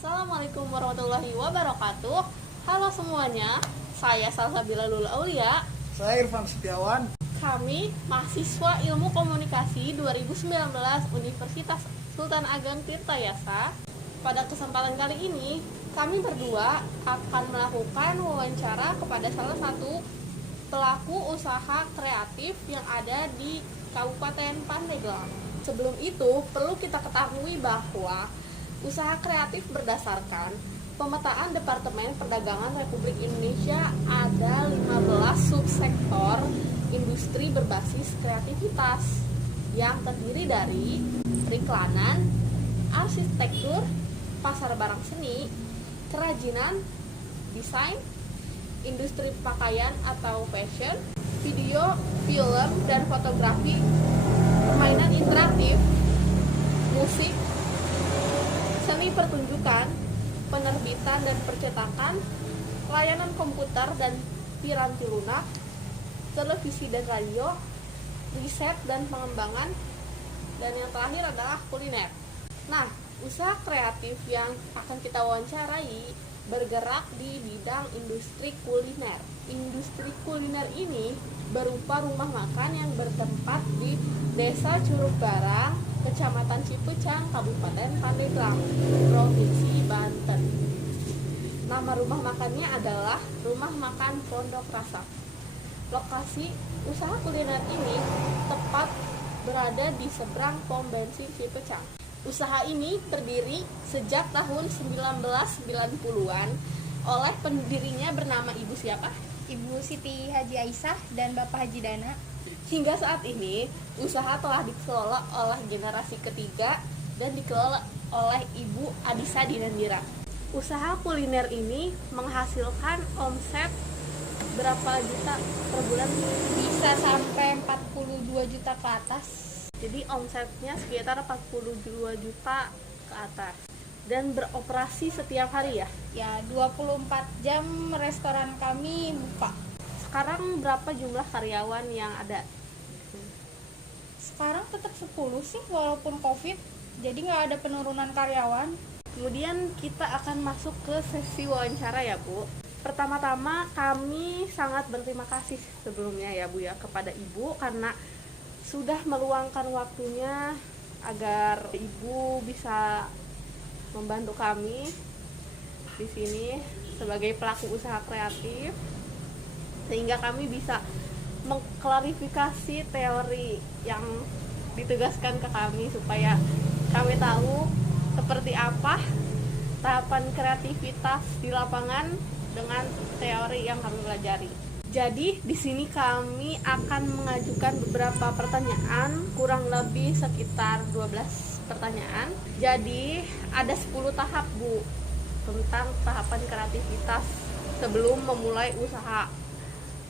Assalamualaikum warahmatullahi wabarakatuh. Halo semuanya, saya Salsabila Lula Aulia. Saya Irfan Setiawan. Kami mahasiswa Ilmu Komunikasi 2019 Universitas Sultan Ageng Tirtayasa. Pada kesempatan kali ini, kami berdua akan melakukan wawancara kepada salah satu pelaku usaha kreatif yang ada di Kabupaten Pandeglang. Sebelum itu, perlu kita ketahui bahwa usaha kreatif berdasarkan pemetaan Departemen Perdagangan Republik Indonesia ada 15 subsektor industri berbasis kreativitas yang terdiri dari periklanan, arsitektur, pasar barang seni, kerajinan, desain, industri pakaian atau fashion, video, film dan fotografi, permainan interaktif, musik, seni pertunjukan, penerbitan dan percetakan, layanan komputer dan piranti lunak, televisi dan radio, riset dan pengembangan, dan yang terakhir adalah kuliner. Nah, usaha kreatif yang akan kita wawancarai bergerak di bidang industri kuliner. Industri kuliner ini berupa rumah makan yang bertempat di Desa Curug Barang, Kecamatan Cipecang, Kabupaten Pandeglang, Provinsi Banten. Nama rumah makannya adalah Rumah Makan Pondok Rasa. Lokasi usaha kuliner ini tepat berada di seberang pom bensin Cipecang. Usaha ini terdiri sejak tahun 1990-an oleh pendirinya bernama Ibu siapa? Ibu Siti Haji Aisyah dan Bapak Haji Dana. Hingga saat ini, usaha telah dikelola oleh generasi ketiga dan dikelola oleh Ibu Adisa Dinandira. Usaha kuliner ini menghasilkan omset berapa juta per bulan? Bisa sampai 42 juta ke atas. Jadi omsetnya sekitar 42 juta ke atas. Dan beroperasi setiap hari ya? Ya, 24 jam restoran kami buka. Sekarang berapa jumlah karyawan yang ada? Sekarang tetap 10 sih walaupun Covid. Jadi nggak ada penurunan karyawan. Kemudian kita akan masuk ke sesi wawancara ya Bu. Pertama-tama kami sangat berterima kasih sebelumnya ya Bu ya kepada Ibu karena sudah meluangkan waktunya agar Ibu bisa membantu kami di sini sebagai pelaku usaha kreatif sehingga kami bisa mengklarifikasi teori yang ditugaskan ke kami supaya kami tahu seperti apa tahapan kreativitas di lapangan dengan teori yang kami pelajari. Jadi di sini kami akan mengajukan beberapa pertanyaan, kurang lebih sekitar 12 pertanyaan. Jadi ada 10 tahap Bu tentang tahapan kreativitas sebelum memulai usaha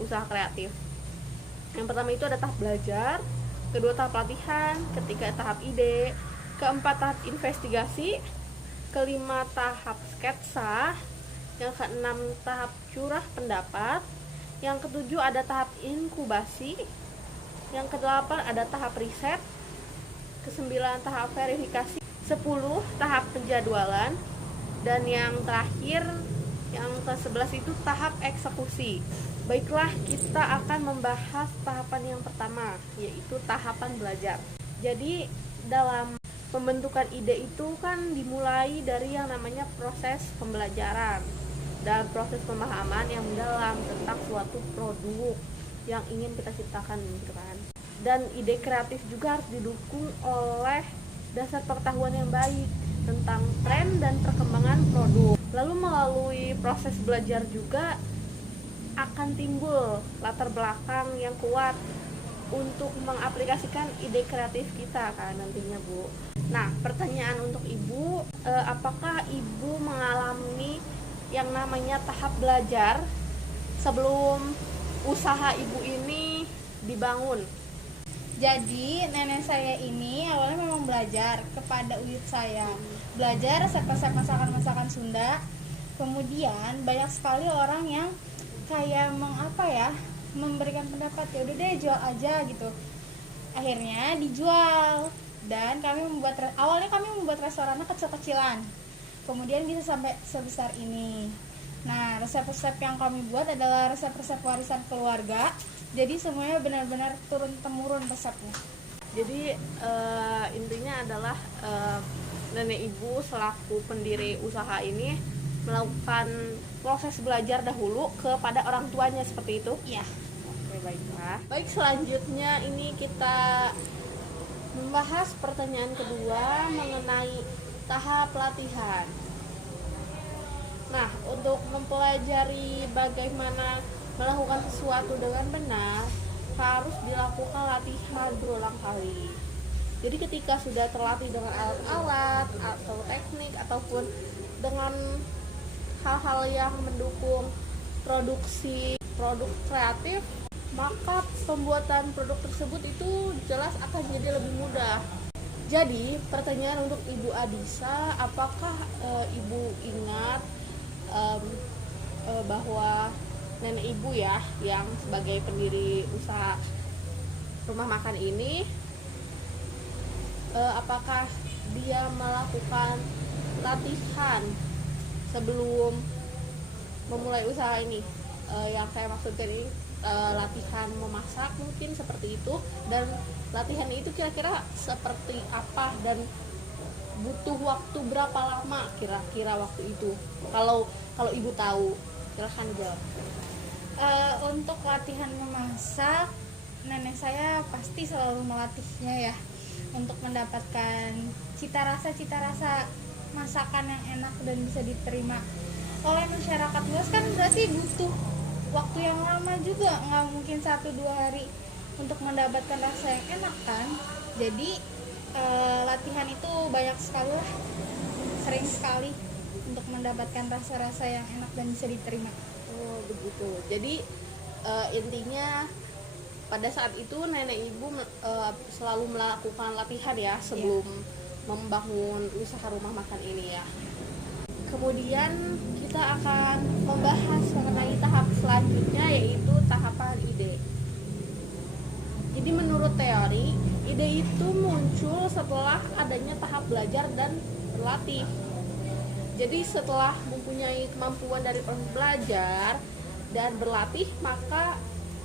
kreatif. Yang pertama itu ada tahap belajar, kedua tahap latihan, ketiga tahap ide, keempat tahap investigasi, kelima tahap sketsa, yang keenam tahap curah pendapat, yang ketujuh ada tahap inkubasi, yang kedelapan ada tahap riset, kesembilan tahap verifikasi, 10 tahap penjadwalan, dan yang terakhir yang ke-11 itu tahap eksekusi. Baiklah, kita akan membahas tahapan yang pertama, yaitu tahapan belajar. Jadi dalam pembentukan ide itu kan dimulai dari yang namanya proses pembelajaran dan proses pemahaman yang mendalam tentang suatu produk yang ingin kita ciptakan gitu kan. Dan ide kreatif juga harus didukung oleh dasar pengetahuan yang baik tentang tren dan perkembangan produk. Lalu melalui proses belajar juga akan timbul latar belakang yang kuat untuk mengaplikasikan ide kreatif kita kan nantinya Bu. Nah, pertanyaan untuk Ibu, apakah Ibu mengalami yang namanya tahap belajar sebelum usaha Ibu ini dibangun? Jadi nenek saya ini awalnya memang belajar kepada uyut saya. Belajar resep-resep masakan-masakan Sunda. Kemudian banyak sekali orang yang kayak memberikan pendapat, ya udah deh jual aja gitu. Akhirnya dijual dan awalnya kami membuat restorannya kecil-kecilan. kemudian bisa sampai sebesar ini. Nah, resep-resep yang kami buat adalah resep-resep warisan keluarga. Jadi semuanya benar-benar turun-temurun resepnya. Jadi intinya adalah nenek ibu selaku pendiri usaha ini melakukan proses belajar dahulu kepada orang tuanya seperti itu. Iya. Oke, baiklah. Baik, selanjutnya ini kita membahas pertanyaan kedua mengenai tahap latihan. Nah, untuk mempelajari bagaimana melakukan sesuatu dengan benar, harus dilakukan latihan berulang kali. Jadi ketika sudah terlatih dengan alat-alat atau teknik ataupun dengan hal-hal yang mendukung produksi produk kreatif, maka pembuatan produk tersebut itu jelas akan jadi lebih mudah. Jadi pertanyaan untuk Ibu Adisa, apakah Ibu ingat bahwa nenek ibu ya yang sebagai pendiri usaha rumah makan ini, apakah dia melakukan latihan sebelum memulai usaha ini? Yang saya maksudkan ini latihan memasak mungkin seperti itu, dan latihan itu kira-kira seperti apa dan butuh waktu berapa lama kira-kira waktu itu, kalau ibu tahu silahkan jawab. Untuk latihan memasak, nenek saya pasti selalu melatihnya ya, untuk mendapatkan cita rasa masakan yang enak dan bisa diterima oleh masyarakat luas. Kan berarti butuh waktu yang lama juga, nggak mungkin 1-2 hari untuk mendapatkan rasa yang enak kan. Jadi latihan itu banyak sekali lah, sering sekali untuk mendapatkan rasa-rasa yang enak dan bisa diterima. Oh begitu. Jadi intinya pada saat itu nenek ibu selalu melakukan latihan ya sebelum membangun usaha rumah makan ini ya. Kemudian kita akan membahas mengenai tahap selanjutnya, yaitu tahapan ide. Jadi menurut teori, ide itu muncul setelah adanya tahap belajar dan berlatih. Jadi setelah mempunyai kemampuan dari proses belajar dan berlatih, maka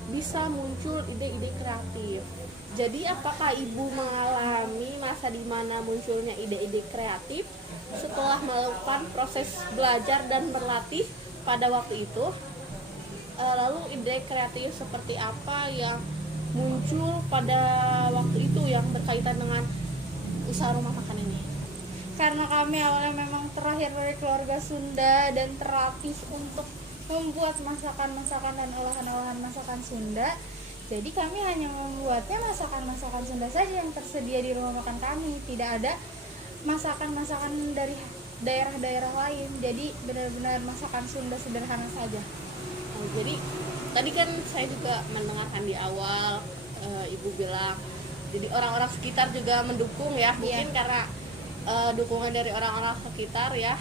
bisa muncul ide-ide kreatif. Jadi apakah ibu mengalami masa di mana munculnya ide-ide kreatif setelah melakukan proses belajar dan berlatih pada waktu itu? Lalu ide kreatif seperti apa yang muncul pada waktu itu yang berkaitan dengan usaha rumah makan ini? Karena kami awalnya memang terlahir dari keluarga Sunda dan terlatih untuk membuat masakan-masakan dan olahan-olahan masakan Sunda, jadi kami hanya membuatnya masakan-masakan Sunda saja yang tersedia di rumah makan kami. Tidak ada masakan-masakan dari daerah-daerah lain, jadi benar-benar masakan Sunda sederhana saja. Oh, jadi tadi kan saya juga mendengarkan di awal ibu bilang, jadi orang-orang sekitar juga mendukung ya, mungkin karena dukungan dari orang-orang sekitar ya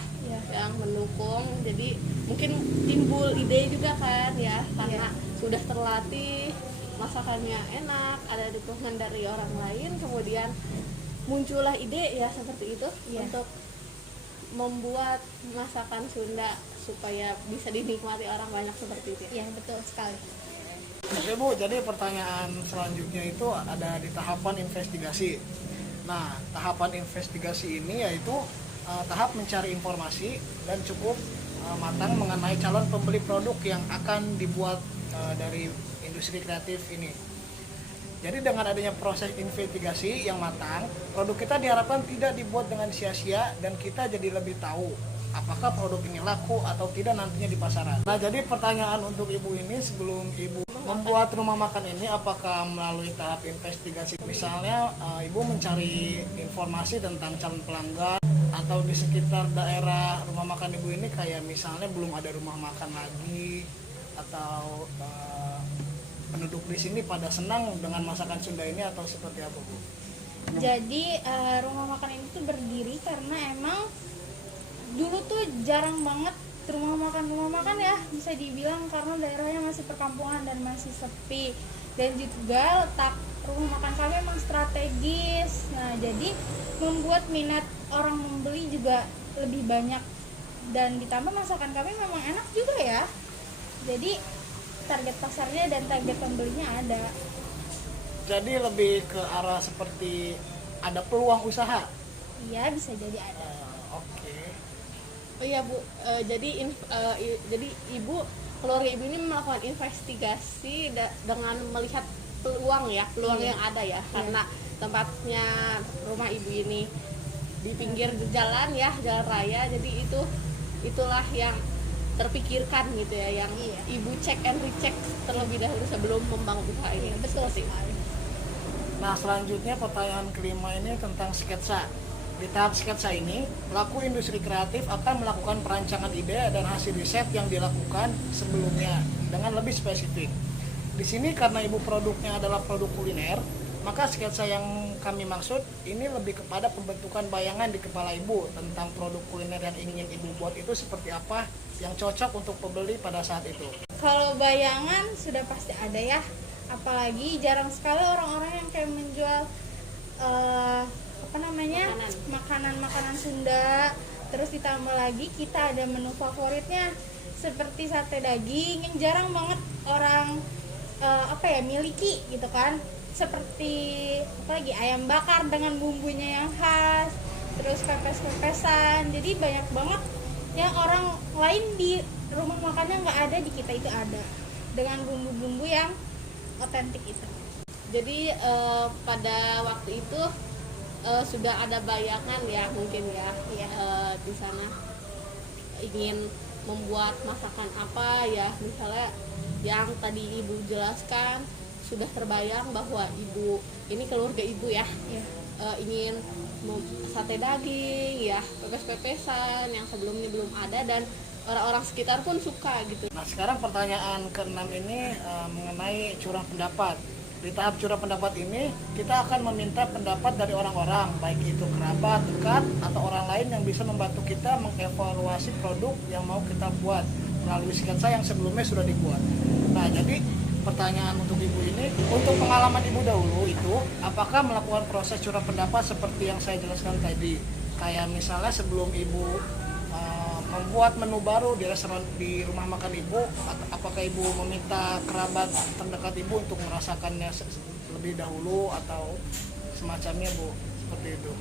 yang mendukung, jadi mungkin timbul ide juga kan ya, karena sudah terlatih, masakannya enak, ada dukungan dari orang lain, kemudian muncullah ide ya seperti itu untuk membuat masakan Sunda supaya bisa dinikmati orang banyak seperti itu. Iya, betul sekali. Oke Bu, jadi pertanyaan selanjutnya itu ada di tahapan investigasi. Nah, tahapan investigasi ini yaitu tahap mencari informasi dan cukup matang mengenai calon pembeli produk yang akan dibuat dari industri kreatif ini. Jadi dengan adanya proses investigasi yang matang, produk kita diharapkan tidak dibuat dengan sia-sia dan kita jadi lebih tahu apakah produk ini laku atau tidak nantinya di pasaran. Nah, jadi pertanyaan untuk ibu ini, sebelum ibu membuat rumah makan ini, apakah melalui tahap investigasi? Misalnya ibu mencari informasi tentang calon pelanggan, atau di sekitar daerah rumah makan ibu ini kayak misalnya belum ada rumah makan lagi, atau penduduk di sini pada senang dengan masakan Sunda ini, atau seperti apa Bu? Jadi rumah makan ini tuh berdiri karena emang dulu tuh jarang banget rumah makan ya, bisa dibilang karena daerahnya masih perkampungan dan masih sepi, dan juga letak rumah makan kami emang strategis. Nah, jadi membuat minat orang membeli juga lebih banyak, dan ditambah masakan kami memang enak juga ya. Jadi target pasarnya dan target pembelinya ada. Jadi lebih ke arah seperti ada peluang usaha. Iya, bisa jadi ada. Oke. Oh iya Bu, jadi keluarga ibu ini melakukan investigasi dengan melihat peluang yang ada ya, karena tempatnya rumah ibu ini di pinggir jalan ya, jalan raya, jadi itulah yang terpikirkan gitu ya, yang ibu cek and recheck terlebih dahulu sebelum membangun usaha ini. Betul sekali. Nah, selanjutnya pertanyaan kelima ini tentang sketsa. Di tahap sketsa ini, pelaku industri kreatif akan melakukan perancangan ide dan hasil riset yang dilakukan sebelumnya dengan lebih spesifik. Di sini karena ibu produknya adalah produk kuliner, maka sketsa yang kami maksud ini lebih kepada pembentukan bayangan di kepala ibu tentang produk kuliner yang ingin ibu buat itu seperti apa yang cocok untuk pembeli pada saat itu. Kalau bayangan sudah pasti ada ya, apalagi jarang sekali orang-orang yang kayak menjual makanan Sunda. Terus ditambah lagi kita ada menu favoritnya seperti sate daging yang jarang banget orang miliki gitu kan, seperti apalagi ayam bakar dengan bumbunya yang khas, terus pepes-pepesan. Jadi banyak banget yang orang lain di rumah makannya nggak ada, di kita itu ada dengan bumbu-bumbu yang otentik itu. Jadi pada waktu itu sudah ada bayangan ya mungkin ya, di sana ingin membuat masakan apa ya, misalnya yang tadi ibu jelaskan sudah terbayang bahwa ibu ini keluarga ibu ya, ingin sate daging ya, pepes-pepesan yang sebelumnya belum ada dan orang-orang sekitar pun suka gitu. Nah, sekarang pertanyaan ke-6 ini mengenai curah pendapat. Di tahap curah pendapat ini, kita akan meminta pendapat dari orang-orang, baik itu kerabat, dekat, atau orang lain yang bisa membantu kita mengevaluasi produk yang mau kita buat melalui sketsa yang sebelumnya sudah dibuat. Nah, jadi pertanyaan untuk ibu ini, untuk pengalaman ibu dahulu itu, apakah melakukan proses curah pendapat seperti yang saya jelaskan tadi? Kayak misalnya sebelum ibu membuat menu baru di restoran di rumah makan ibu, apakah ibu meminta kerabat terdekat ibu untuk merasakannya lebih dahulu atau semacamnya Bu, seperti itu?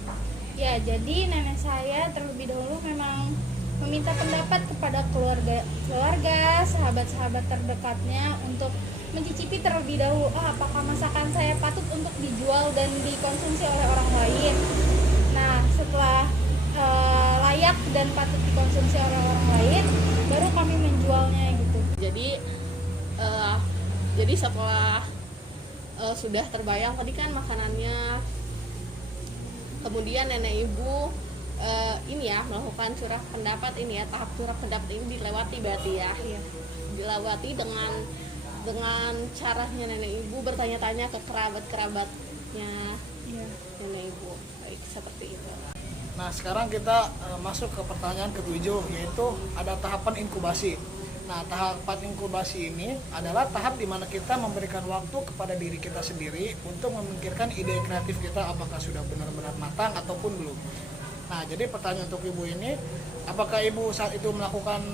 Ya, jadi nenek saya terlebih dahulu memang meminta pendapat kepada keluarga, sahabat-sahabat terdekatnya untuk mencicipi terlebih dahulu, apakah masakan saya patut untuk dijual dan dikonsumsi oleh orang lain. Nah, setelah layak dan patut dikonsumsi oleh orang lain, baru kami menjualnya gitu. Jadi setelah sudah terbayang tadi kan makanannya, kemudian nenek ibu melakukan curah pendapat ini ya, tahap curah pendapat ini dilewati berarti ya. Dilewati dengan caranya nenek ibu bertanya-tanya ke kerabatnya nenek ibu, baik seperti itu. Nah, sekarang kita masuk ke pertanyaan ke-7, yaitu ada tahapan inkubasi. Nah, tahapan inkubasi ini adalah tahap di mana kita memberikan waktu kepada diri kita sendiri untuk memikirkan ide kreatif kita apakah sudah benar-benar matang ataupun belum. Nah, jadi pertanyaan untuk ibu ini, apakah ibu saat itu melakukan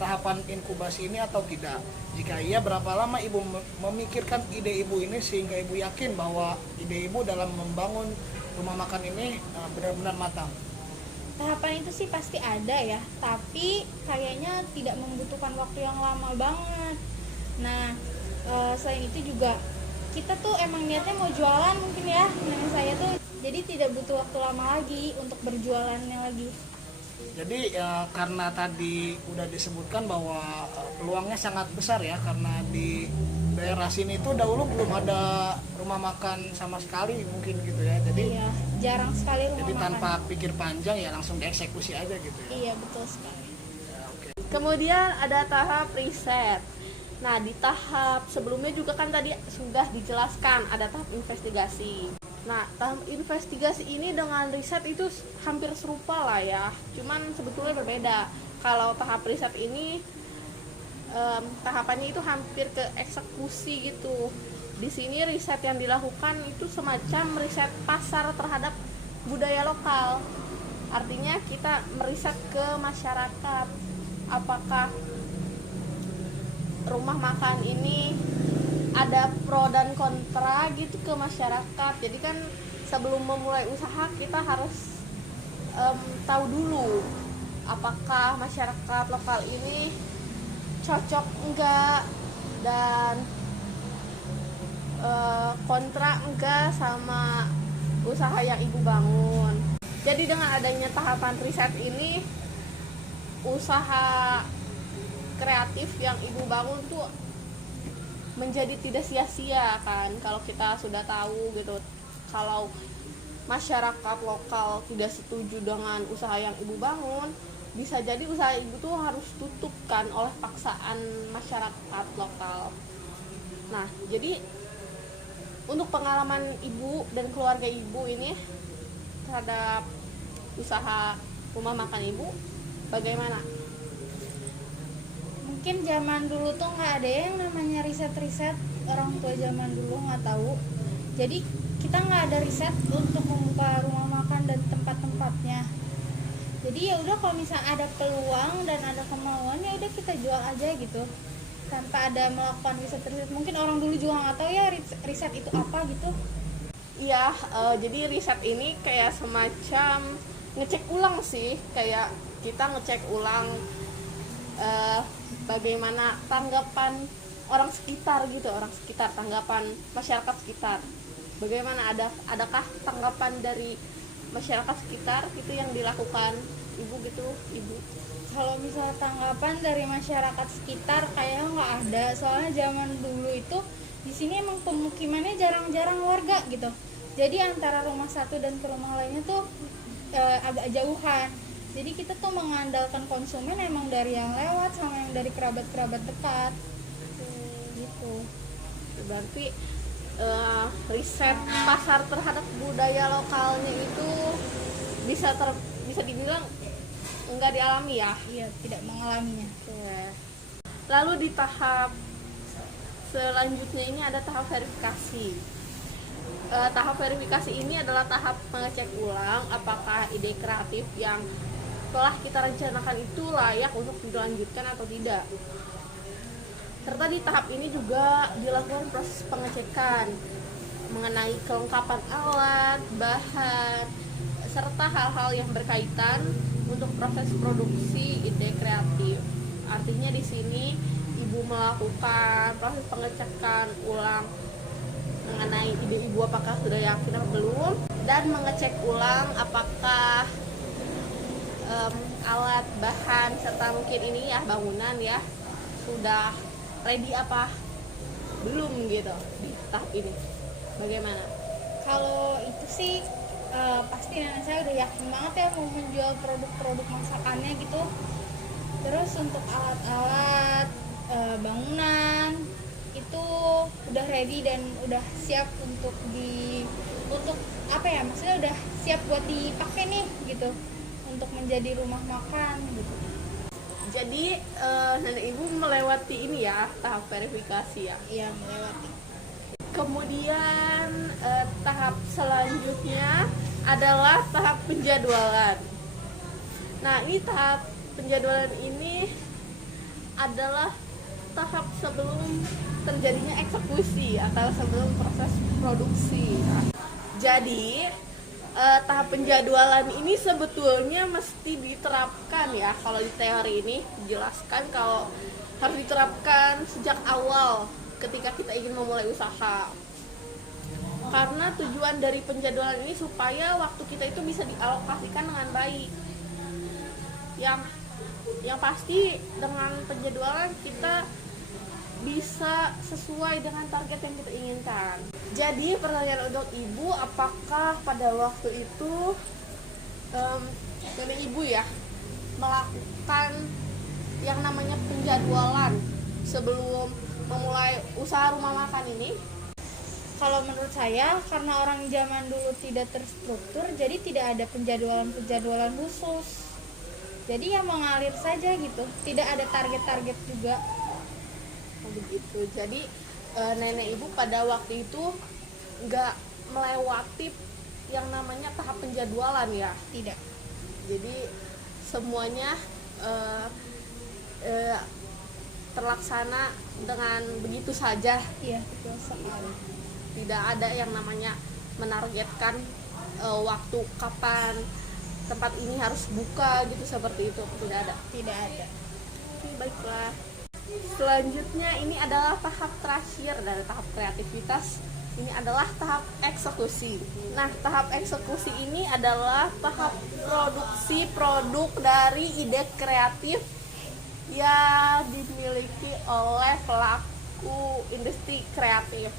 tahapan inkubasi ini atau tidak? Jika iya, berapa lama ibu memikirkan ide ibu ini sehingga ibu yakin bahwa ide ibu dalam membangun rumah makan ini benar-benar matang? Tahapan itu sih pasti ada ya, tapi kayaknya tidak membutuhkan waktu yang lama banget. Nah, selain itu juga kita tuh emang niatnya mau jualan mungkin ya, nenek saya tuh, jadi tidak butuh waktu lama lagi untuk berjualannya lagi. Jadi karena tadi udah disebutkan bahwa peluangnya sangat besar ya, karena di daerah sini itu dahulu belum ada rumah makan sama sekali mungkin gitu ya. Jadi jarang sekali rumah jadi makan. tanpa pikir panjang ya langsung dieksekusi aja gitu ya. Iya, betul sekali. Kemudian ada tahap riset. Nah, di tahap sebelumnya juga kan tadi sudah dijelaskan ada tahap investigasi. Nah, tahap investigasi ini dengan riset itu hampir serupa lah ya, cuman sebetulnya berbeda. Kalau tahap riset ini tahapannya itu hampir ke eksekusi gitu. Di sini riset yang dilakukan itu semacam riset pasar terhadap budaya lokal. Artinya kita meriset ke masyarakat, apakah rumah makan ini ada pro dan kontra gitu ke masyarakat. Jadi kan sebelum memulai usaha kita harus tahu dulu apakah masyarakat lokal ini cocok enggak dan kontra enggak sama usaha yang ibu bangun. Jadi dengan adanya tahapan riset ini, usaha kreatif yang ibu bangun tuh menjadi tidak sia-sia kan, kalau kita sudah tahu gitu kalau masyarakat lokal tidak setuju dengan usaha yang ibu bangun, bisa jadi usaha ibu tuh harus tutup kan oleh paksaan masyarakat lokal. Nah, jadi untuk pengalaman ibu dan keluarga ibu ini terhadap usaha rumah makan ibu bagaimana? Mungkin zaman dulu tuh nggak ada yang namanya riset-riset, orang tua zaman dulu nggak tahu, jadi kita nggak ada riset untuk membuka rumah makan dan tempat-tempatnya. Jadi ya udah, kalau misalnya ada peluang dan ada kemauan ya udah kita jual aja gitu, tanpa ada melakukan riset-riset. Mungkin orang dulu juga nggak tahu ya riset itu apa gitu. Iya, jadi riset ini kayak semacam ngecek ulang sih, kayak kita ngecek ulang bagaimana tanggapan orang sekitar gitu, tanggapan masyarakat sekitar. Bagaimana, adakah tanggapan dari masyarakat sekitar itu yang dilakukan ibu gitu, ibu? Kalau misalnya tanggapan dari masyarakat sekitar kayaknya nggak ada, soalnya zaman dulu itu di sini emang pemukimannya jarang-jarang warga gitu. Jadi antara rumah satu dan ke rumah lainnya tuh agak jauhan. Jadi kita tuh mengandalkan konsumen emang dari yang lewat sama yang dari kerabat-kerabat dekat. Gitu. Berarti riset pasar terhadap budaya lokalnya itu bisa dibilang enggak dialami ya? Iya, tidak mengalaminya. Oke. Lalu di tahap selanjutnya ini ada tahap verifikasi. Tahap verifikasi ini adalah tahap mengecek ulang apakah ide kreatif yang telah kita rencanakan itu layak untuk dilanjutkan atau tidak. Serta di tahap ini juga dilakukan proses pengecekan mengenai kelengkapan alat, bahan, serta hal-hal yang berkaitan untuk proses produksi ide kreatif. Artinya di sini ibu melakukan proses pengecekan ulang mengenai ide ibu apakah sudah yakin atau belum, dan mengecek ulang apakah alat, bahan, serta mungkin ini ya bangunan ya sudah ready apa belum gitu di tahap ini. Bagaimana? Kalau itu sih pasti nenek saya udah yakin banget ya mau menjual produk-produk masakannya gitu. Terus untuk alat-alat bangunan itu udah ready dan udah siap untuk apa ya, maksudnya udah siap buat dipakai nih gitu, untuk menjadi rumah makan gitu. Jadi nenek ibu melewati ini ya, tahap verifikasi ya. Iya, melewati. Kemudian tahap selanjutnya adalah tahap penjadwalan. Nah, ini tahap penjadwalan ini adalah tahap sebelum terjadinya eksekusi atau sebelum proses produksi. Jadi tahap penjadwalan ini sebetulnya mesti diterapkan ya. Kalau di teori ini dijelaskan kalau harus diterapkan sejak awal ketika kita ingin memulai usaha. Karena tujuan dari penjadwalan ini supaya waktu kita itu bisa dialokasikan dengan baik. Yang pasti dengan penjadwalan kita bisa sesuai dengan target yang kita inginkan. Jadi pertanyaan untuk ibu, apakah pada waktu itu nenek ibu ya melakukan yang namanya penjadwalan sebelum memulai usaha rumah makan ini? Kalau menurut saya, karena orang zaman dulu tidak terstruktur, jadi tidak ada penjadwalan khusus. Jadi ya mengalir saja gitu, tidak ada target-target juga. Begitu. Jadi nenek ibu pada waktu itu nggak melewati yang namanya tahap penjadwalan ya. Tidak. Jadi semuanya eh, eh, terlaksana dengan begitu saja. Iya, betul sekali. Tidak ada yang namanya menargetkan waktu kapan tempat ini harus buka gitu, seperti itu. Tidak ada. Tidak ada. Oke, baiklah. Selanjutnya ini adalah tahap terakhir dari tahap kreativitas. Ini adalah tahap eksekusi. Nah, tahap eksekusi ini adalah tahap produksi produk dari ide kreatif yang dimiliki oleh pelaku industri kreatif.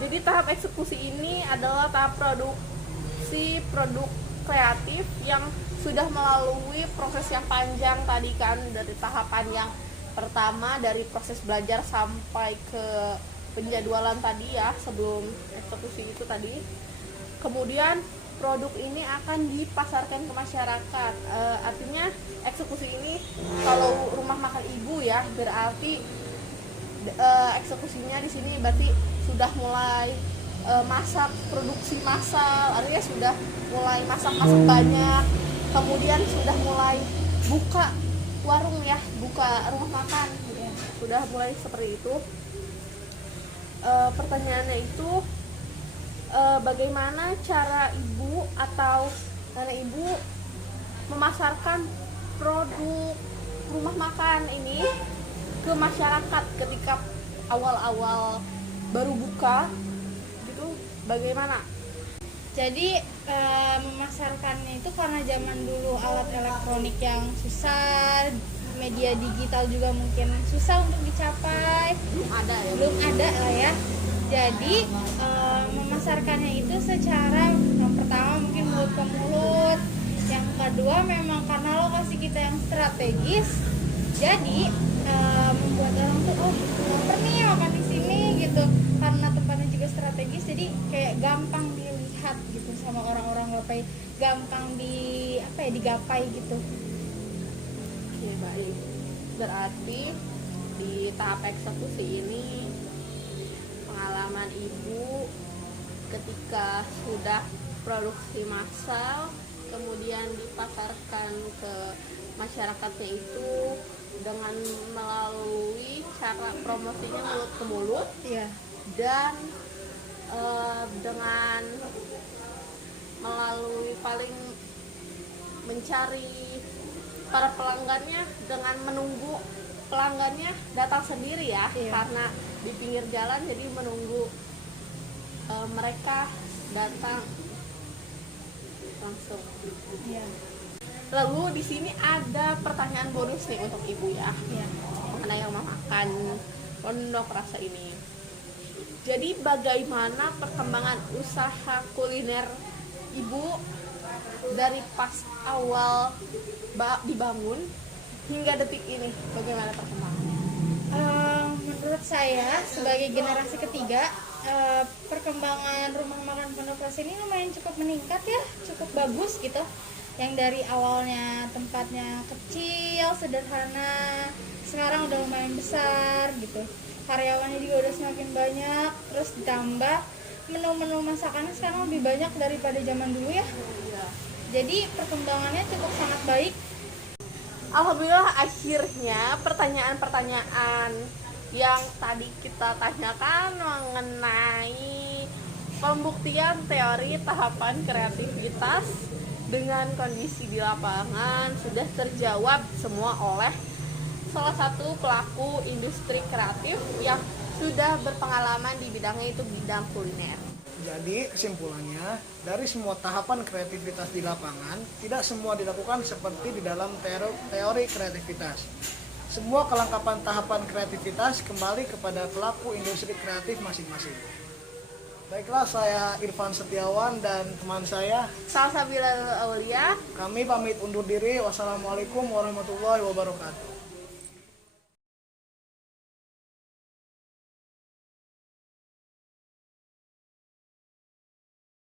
Jadi tahap eksekusi ini adalah tahap produksi produk kreatif yang sudah melalui proses yang panjang tadi kan, dari tahapan yang pertama dari proses belajar sampai ke penjadwalan tadi ya, sebelum eksekusi itu tadi. Kemudian produk ini akan dipasarkan ke masyarakat. Artinya eksekusi ini kalau rumah makan ibu ya, berarti eksekusinya di sini berarti sudah mulai masak produksi massal, artinya sudah mulai masak banyak. Kemudian sudah mulai buka warung ya, buka rumah makan ya. Sudah mulai seperti itu. Pertanyaannya itu bagaimana cara ibu atau nenek ibu memasarkan produk rumah makan ini ke masyarakat ketika awal-awal baru buka gitu, bagaimana? Jadi memasarkannya itu karena zaman dulu alat elektronik yang susah, media digital juga mungkin susah untuk dicapai, Belum ada ya? belum ada lah ya. Jadi memasarkannya itu secara yang pertama mungkin mulut ke mulut, yang kedua memang karena lokasi kita yang strategis, jadi membuat orang tuh lapar nih makan di sini gitu, karena tempatnya juga strategis, jadi kayak gampang dilihat gitu sama orang-orang, gampang digapai gitu. Oke, baik. Berarti di tahap eksekusi ini pengalaman ibu ketika sudah produksi massal kemudian dipasarkan ke masyarakatnya itu dengan melalui cara promosinya mulut ke mulut, Iya. dan dengan melalui paling mencari para pelanggannya dengan menunggu pelanggannya datang sendiri ya. Iya. Karena di pinggir jalan, jadi menunggu mereka datang langsung. Iya. Lalu di sini ada pertanyaan bonus nih untuk ibu ya, Iya. mengenai yang memakan pondok rasa ini. Jadi bagaimana perkembangan usaha kuliner ibu dari pas awal dibangun hingga detik ini, bagaimana perkembangannya? Menurut saya sebagai generasi ketiga, perkembangan rumah makan Pondok Rasa ini lumayan cukup meningkat ya, cukup bagus gitu. Yang dari awalnya tempatnya kecil, sederhana, sekarang udah lumayan besar gitu. Karyawannya juga udah semakin banyak, terus ditambah menu-menu masakannya sekarang lebih banyak daripada zaman dulu ya. Jadi perkembangannya cukup sangat baik. Alhamdulillah, akhirnya pertanyaan-pertanyaan yang tadi kita tanyakan mengenai pembuktian teori tahapan kreativitas dengan kondisi di lapangan sudah terjawab semua oleh salah satu pelaku industri kreatif yang sudah berpengalaman di bidangnya, itu bidang kuliner. Jadi kesimpulannya, dari semua tahapan kreativitas di lapangan, tidak semua dilakukan seperti di dalam teori kreativitas. Semua kelengkapan tahapan kreativitas kembali kepada pelaku industri kreatif masing-masing. Baiklah, saya Irfan Setiawan dan teman saya Salsabila Aulia. Kami pamit undur diri. Wassalamualaikum warahmatullahi wabarakatuh.